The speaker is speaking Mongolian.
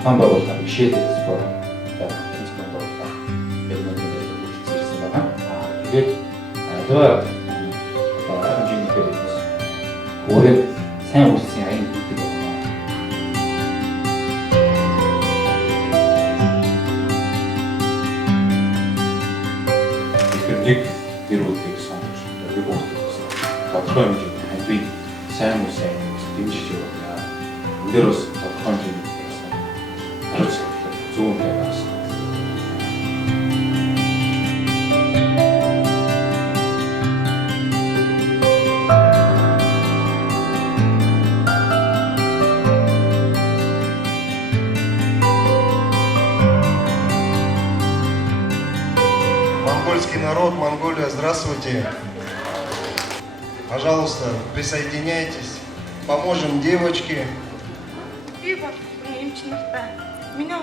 зохион байгуулалт бишээ спорт принцип байгуулалт бэлмэдээр үйлчлсэн байгаа. Тэгээд одоо хэмжээний бизнес өөрөө сайн үйлчлсэн аян хийдэг байна. Нэг гэр бүлийг сонгож тодорхой хэмжээний хандвийг сайн дэмжиж явуулна. Энд дээр бас тодорхой хэмжээний хариуцлага зүүн байгаас. Монгольский народ, Монголия, здравствуйте. Пожалуйста, присоединяйтесь. Поможем девочке. Меня